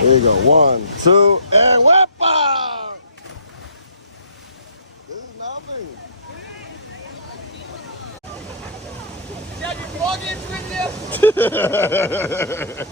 There you go. 1, 2, and weapon! This is nothing. Yeah, you plug into it there?